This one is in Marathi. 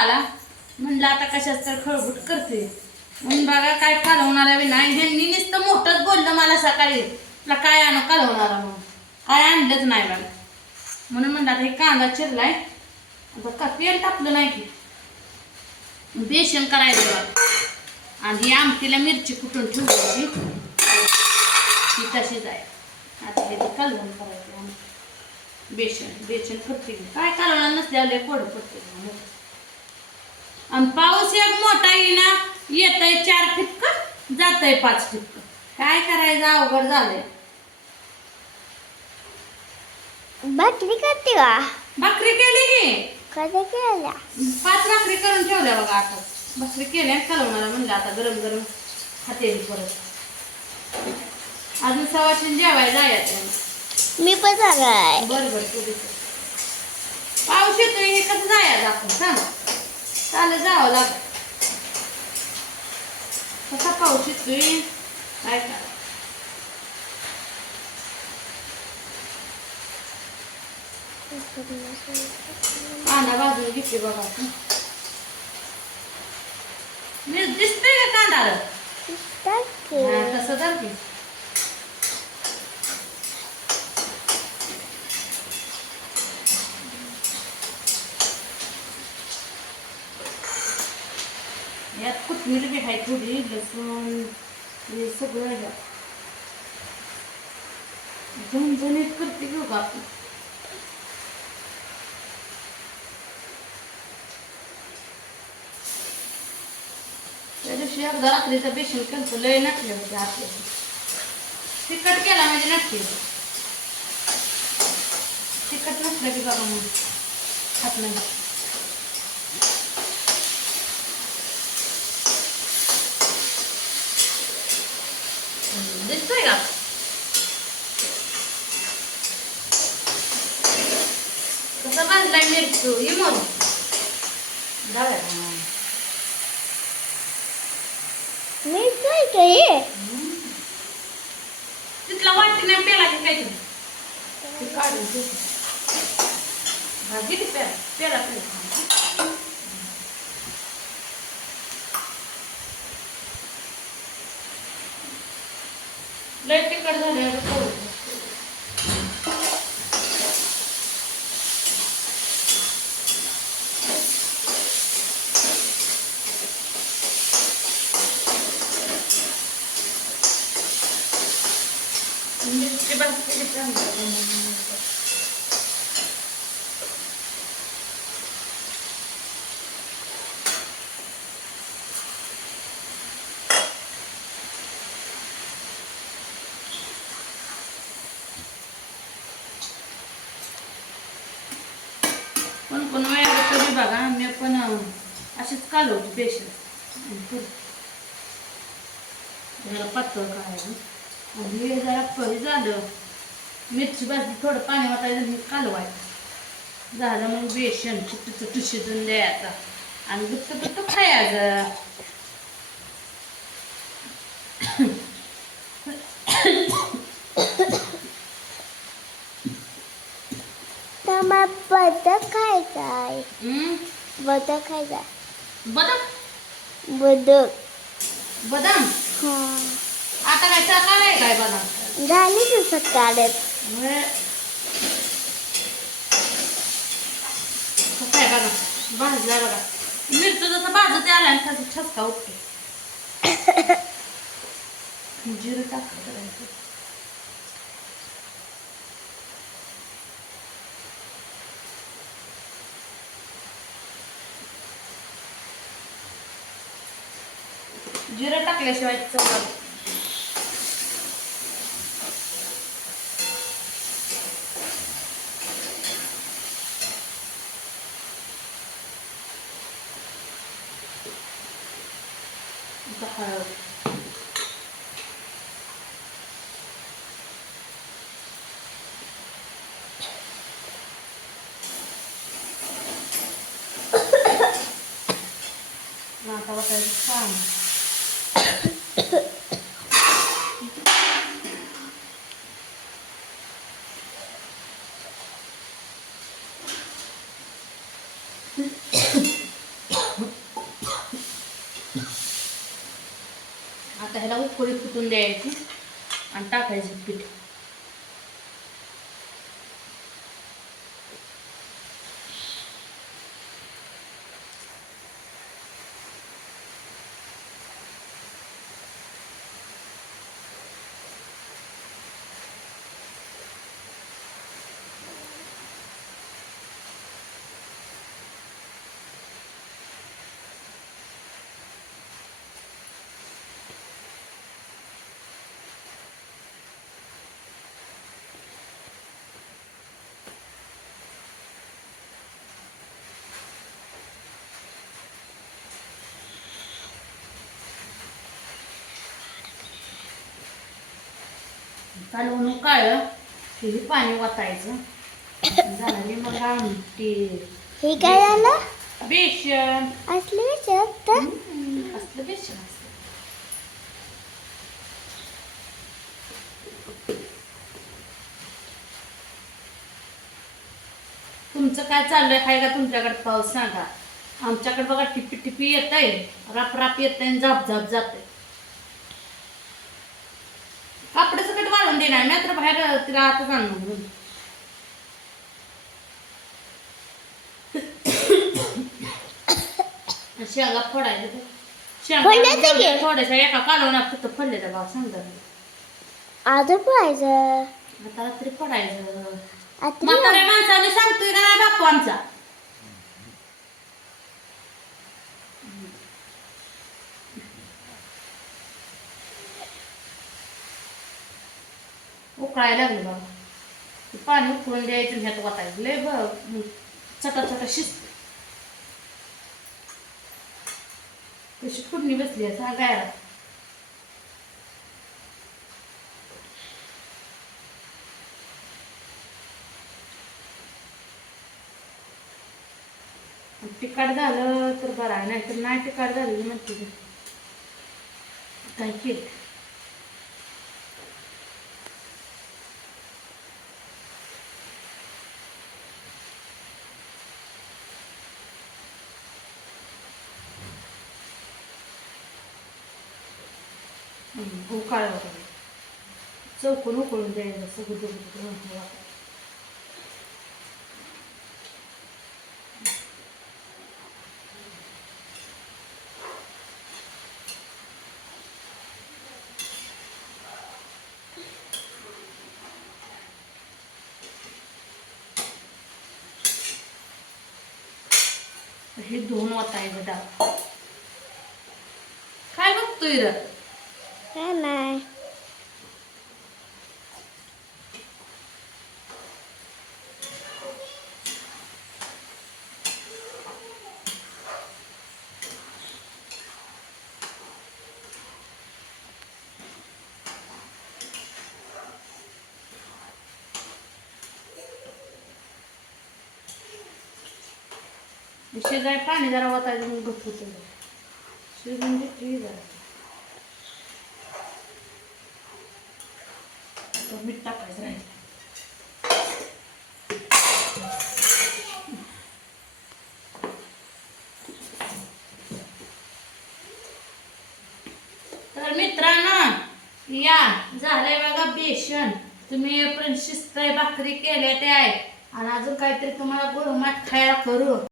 आला. म्हणलं आता कशाच तर खळबुट करते. म्हणून बघा काय कालवणारा बी नाही. ह्यांनी नुसतं मोठंच बोललं मला सकाळी, तुला काय आणू कालवणारा म्हणून. काय आणलंच नाही बघा. म्हणून म्हणलं आता हे कांदा चिरलाय, आता का तेल टाकलं नाही की बेसन करायचं बघा. आणि ही आमटीला मिरची कुठून ठेवली ती तशीच आहे. आता हे कालवण करायचं आम्ही. बेसन करते की काय कालवणार नसल्यावर कोड पडते. आणि पाऊस एक मोठा येईना, येतय 4 ठिपक जातय 5 ठिपक. काय करायचं अवघड झालंय. भाकरी करते का? भाकरी केली की कधी केल्या? 5 भाकरी करून ठेवल्या बघा. आता भाकरी केल्या कालवणाला म्हणलं आता गरम गरम खाते परत. अजून सवाशीन जेवायला जायचं. मी पण जाणार. बरोबर तुझी पाऊस येतोय हे कसं जायचं आपण सांग. चालत जावं लागत. कसा पाऊस येतोय काय करा. कांदा भाजून घेतली बघा. मी दिसतंय का कांदा तसं तर की यात कोथिंबीर बी आहे थोडी, लसूण हे सगळं घ्या. झणझणीत करते घेऊ का आपण. त्या दिवशी एकदा रात्रीचं बेसन केलं लय नटले होते हातले. तिखट केला म्हणजे नटते. तिखट नसलं की बघा मग खात नाही. दिसतोय का कसं बांधलाय मिरचू इमोन डाव्या मी काय काय तिथला वाटते नाही पेला की काय ते काढून किती पेला पेला पेला लय तिखट झालं. मिरची भाजली पण वेळेला कधी बघा मी पण अशीच कालवते बेसन जरा पातळ काढायचं. आणि हे जरा कमी झालं मिरची भाजी थोडं पाणी वाटायचं हे कालवायचं झालं. मग बेसन चिट्टू शिजून द्यायचा आणि गुत्त खायचं. बदक खायचा आहे. बदक खायचा. बदाम बदक बदाम हा आता काय सकाळ आहे काय बदाम झाली की सकाळच. काय बघा भाजला बघा मिरची जसं भाजत आला आणि त्याचा ठसका उठतो. जिरं टाकलं जिरं टाकल्याशिवाय चव हळद आता बघायचं छान. आता ह्याला उकळी फुटून द्यायची आणि टाकायचं पीठ. कालवून काढलं की पाणी वाटायचं. झालं मग आमटी. हे काय झालं? बेसन. असले विचारत असलं बेसन असतं. तुमचं काय चाललंय? काय का तुमच्याकडे पाऊस सांगा. आमच्याकडे बघा टिपी टिपी येत आहे, राप राप येत आहे, झाप झाप जात आहे. कपडे सकट वाळून देणार मी तर बाहेर तिला आताच आणून. शेंगा फोडायचं. फोडल्याचं घे. शेंगा थोड्याशा एका कालवणार फक्त फोडले तर भाव सांगतात. आजं पडायचं. आता रात्री फोडायचं. आता म्हाताऱ्या माणसाने सांगतोय का नाही बापू आमचा. उकळायला लागले बाबा. ते पाणी उकळून द्यायचं आणि ह्यात वाटायचं. लय बघ चटा चटा शिस्त. कशी फोडणी बसली आहे सांगायला. तिखट झालं तर बरं आहे, नाही तर नाही तिखट झालं म्हणते काय केलं. उकाळ वगैरे चौकून उकळून द्यायचं सगळं. हे धुवून वाटायचं डाळ. काय बघतोय र? काय नाही. शिजाय पाणी जरा वाटायचं मग गप्प होतं. शिजून घेतली जरा. मीठ टाकायचं नाही. तर मित्रांनो या झालंय बघा बेसन. तुम्ही पण शिस्त भाकरी केल्या ते आहे आणि अजून काहीतरी तुम्हाला गुळमाट खायला करू.